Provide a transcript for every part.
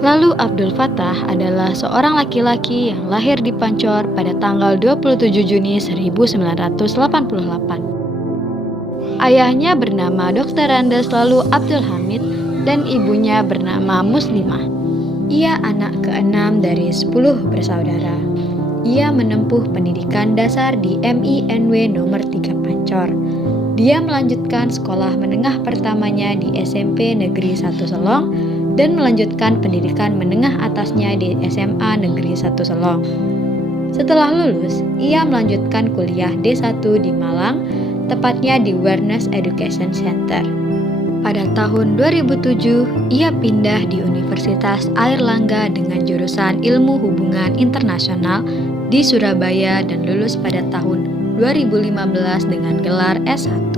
Lalu Abdul Fattah adalah seorang laki-laki yang lahir di Pancor pada tanggal 27 Juni 1988. Ayahnya bernama Dr. Andes lalu Abdul Hamid dan ibunya bernama Muslimah. Ia anak keenam dari 10 bersaudara. Ia menempuh pendidikan dasar di MINW nomor 3 Pancor. Dia melanjutkan sekolah menengah pertamanya di SMP Negeri 1 Selong dan melanjutkan pendidikan menengah atasnya di SMA Negeri 1 Selong. Setelah lulus, ia melanjutkan kuliah D1 di Malang, tepatnya di Awareness Education Center. Pada tahun 2007, ia pindah di Universitas Airlangga dengan jurusan Ilmu Hubungan Internasional di Surabaya dan lulus pada tahun 2015 dengan gelar S1.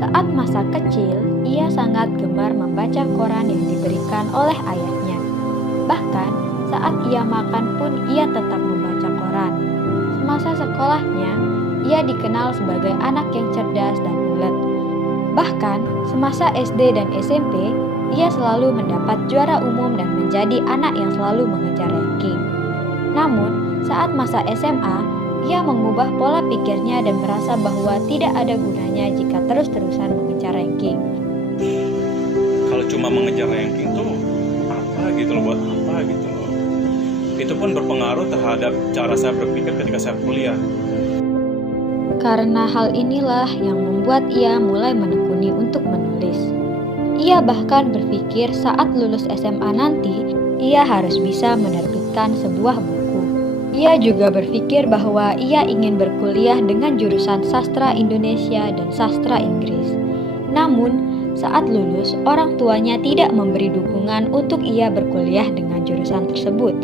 Saat masa kecil, ia sangat gemar membaca koran yang diberikan oleh ayahnya. Bahkan, saat ia makan pun ia tetap membaca koran. Semasa sekolahnya, ia dikenal sebagai anak yang cerdas dan ulet. Bahkan, semasa SD dan SMP, ia selalu mendapat juara umum dan menjadi anak yang selalu mengejar ranking. Namun, saat masa SMA, ia mengubah pola pikirnya dan merasa bahwa tidak ada gunanya jika terus-terusan mengejar ranking. Kalau cuma mengejar ranking tuh apa gitu loh, buat apa gitu loh. Itu pun berpengaruh terhadap cara saya berpikir ketika saya kuliah. Karena hal inilah yang membuat ia mulai menekuni untuk menulis. Ia bahkan berpikir saat lulus SMA nanti, ia harus bisa menerbitkan sebuah buku. Ia juga berpikir bahwa ia ingin berkuliah dengan jurusan sastra Indonesia dan sastra Inggris. Namun, saat lulus, orang tuanya tidak memberi dukungan untuk ia berkuliah dengan jurusan tersebut.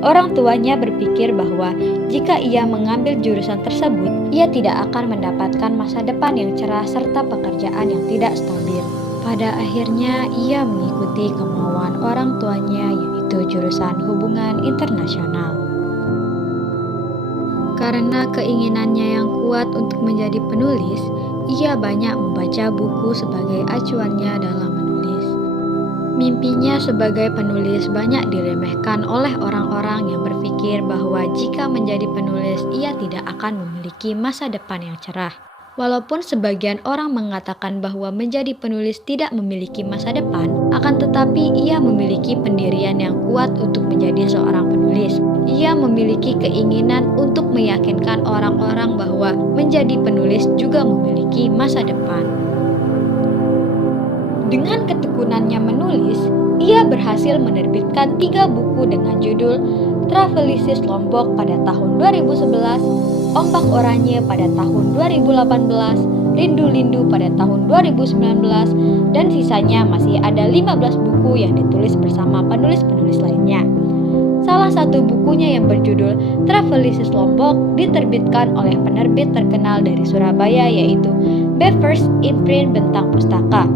Orang tuanya berpikir bahwa jika ia mengambil jurusan tersebut, ia tidak akan mendapatkan masa depan yang cerah serta pekerjaan yang tidak stabil. Pada akhirnya, ia mengikuti kemauan orang tuanya, yaitu jurusan hubungan internasional. Karena keinginannya yang kuat untuk menjadi penulis, ia banyak membaca buku sebagai acuannya dalam menulis. Mimpinya sebagai penulis banyak diremehkan oleh orang-orang yang berpikir bahwa jika menjadi penulis, ia tidak akan memiliki masa depan yang cerah. Walaupun sebagian orang mengatakan bahwa menjadi penulis tidak memiliki masa depan, akan tetapi ia memiliki pendirian yang kuat untuk menjadi seorang penulis. Ia memiliki keinginan untuk meyakinkan orang-orang bahwa menjadi penulis juga memiliki masa depan. Dengan ketekunannya menulis, ia berhasil menerbitkan 3 buku dengan judul Travelisis Lombok pada tahun 2011, Ombak Oranye pada tahun 2018, Rindu-Lindu pada tahun 2019, dan sisanya masih ada 15 buku yang ditulis bersama penulis-penulis lainnya. Salah satu bukunya yang berjudul Travelisis Lombok diterbitkan oleh penerbit terkenal dari Surabaya yaitu Bevers Imprint Bentang Pustaka.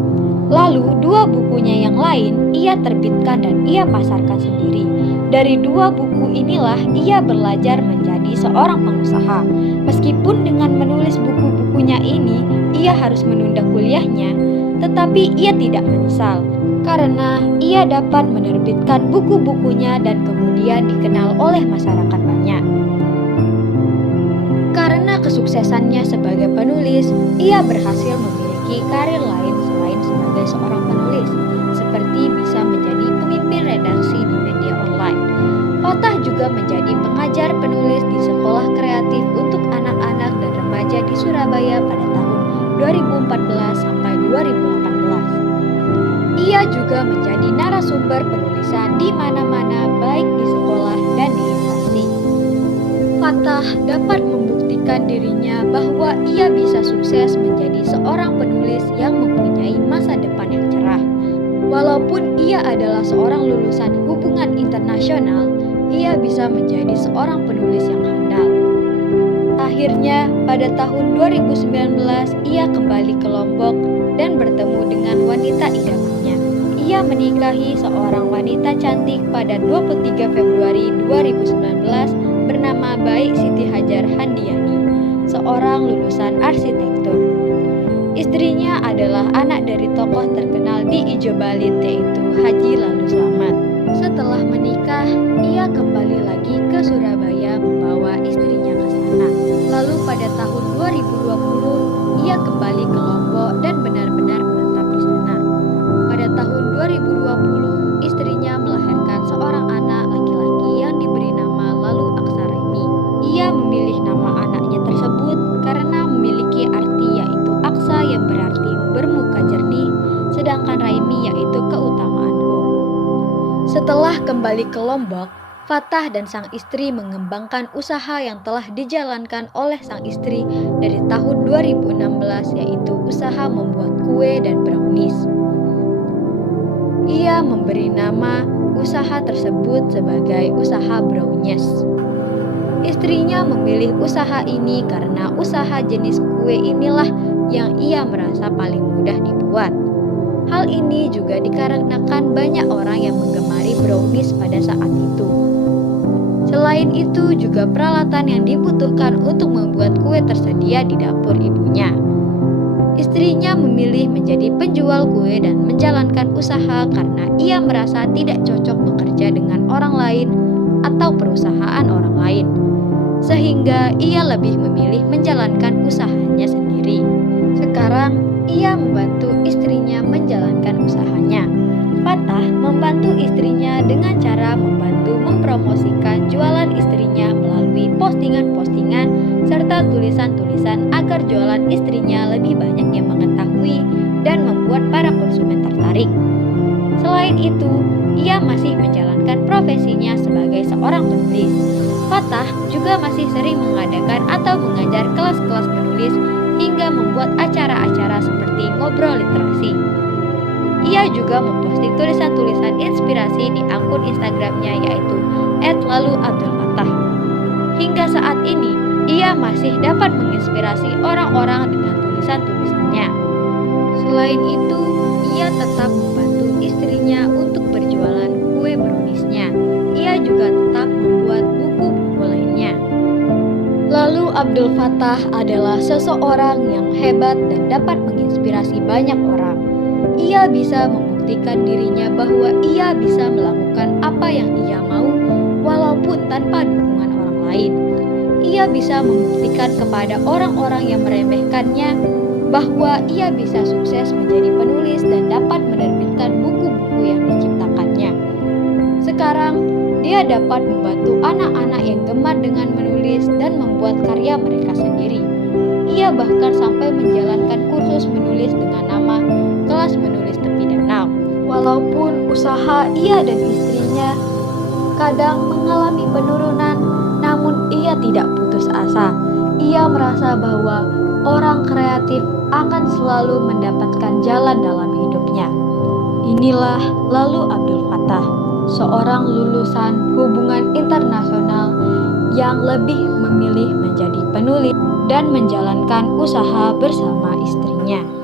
Lalu 2 bukunya yang lain ia terbitkan dan ia pasarkan sendiri. Dari 2 buku inilah ia belajar menjadi seorang pengusaha. Meskipun dengan menulis buku-bukunya ini ia harus menunda kuliahnya, tetapi ia tidak menyesal. Karena ia dapat menerbitkan buku-bukunya dan kemudian dikenal oleh masyarakat banyak. Karena kesuksesannya sebagai penulis, ia berhasil memiliki karir lain selain sebagai seorang penulis, seperti bisa menjadi pemimpin redaksi di media online. Fattah juga menjadi pengajar penulis di sekolah kreatif untuk anak-anak dan remaja di Surabaya pada tahun 2014 sampai 2018. Ia juga menjadi narasumber penulisan di mana-mana, baik di sekolah dan di instansi. Fattah dapat membuktikan dirinya bahwa ia bisa sukses menjadi seorang penulis yang mempunyai masa depan yang cerah. Walaupun ia adalah seorang lulusan hubungan internasional, ia bisa menjadi seorang penulis yang handal. Akhirnya, pada tahun 2019, ia kembali ke Lombok dan bertemu dengan wanita idamannya. Ia menikahi seorang wanita cantik pada 23 Februari 2019 bernama Baik Siti Hajar Handiani, seorang lulusan arsitektur. Istrinya adalah anak dari tokoh terkenal di Ijo Balit yaitu Haji Lalu Slamet. Setelah menikah, ia kembali lagi ke Surabaya membawa istrinya ke sana. Lalu pada tahun 2020, ia kembali ke Lombok dan benar-benar menetap di sana. Pada tahun 2020, istrinya melahirkan seorang anak laki-laki yang diberi nama Lalu Aksaraini. Ia memilih nama anaknya tersebut karena memiliki arti yaitu Aksa yang berarti bermuka jernih, sedangkan Raini yaitu keutamaanku. Setelah kembali ke Lombok, Fatah dan sang istri mengembangkan usaha yang telah dijalankan oleh sang istri dari tahun 2016, yaitu usaha membuat kue dan brownies. Ia memberi nama usaha tersebut sebagai usaha brownies. Istrinya memilih usaha ini karena usaha jenis kue inilah yang ia merasa paling mudah dibuat. Hal ini juga dikarenakan banyak orang yang menggemari brownies pada saat itu. Selain itu juga peralatan yang dibutuhkan untuk membuat kue tersedia di dapur ibunya. Istrinya memilih menjadi penjual kue dan menjalankan usaha karena ia merasa tidak cocok bekerja dengan orang lain atau perusahaan orang lain, sehingga ia lebih memilih menjalankan usahanya sendiri. Sekarang ia membantu istrinya menjalankan usahanya. Fatah membantu istrinya dengan cara membantu mempromosikan jualan istrinya melalui postingan-postingan serta tulisan-tulisan agar jualan istrinya lebih banyak yang mengetahui dan membuat para konsumen tertarik. Selain itu, ia masih menjalankan profesinya sebagai seorang penulis. Fatah juga masih sering mengadakan atau mengajar kelas-kelas penulis hingga membuat acara-acara seperti ngobrol literasi. Ia juga memposting tulisan-tulisan inspirasi di akun Instagramnya yaitu @laluabdulfatah. Hingga saat ini, ia masih dapat menginspirasi orang-orang dengan tulisan-tulisannya. Selain itu, ia tetap membantu istrinya untuk berjualan kue browniesnya. Ia juga tetap membuat buku-buku lainnya. Lalu Abdul Fatah adalah seseorang yang hebat dan dapat menginspirasi banyak orang. Ia bisa membuktikan dirinya bahwa ia bisa melakukan apa yang ia mau walaupun tanpa dukungan orang lain. Ia bisa membuktikan kepada orang-orang yang meremehkannya bahwa ia bisa sukses menjadi penulis dan dapat menerbitkan buku-buku yang diciptakannya. Sekarang, dia dapat membantu anak-anak yang gemar dengan menulis dan membuat karya mereka sendiri. Ia bahkan sampai menjalankan kursus menulis dengan nama Kelas Menulis Tepi Danau. Walaupun usaha ia dan istrinya kadang mengalami penurunan, namun ia tidak putus asa. Ia merasa bahwa orang kreatif akan selalu mendapatkan jalan dalam hidupnya. Inilah Lalu Abdul Fatah, seorang lulusan hubungan internasional yang lebih memilih menjadi penulis dan menjalankan usaha bersama istrinya.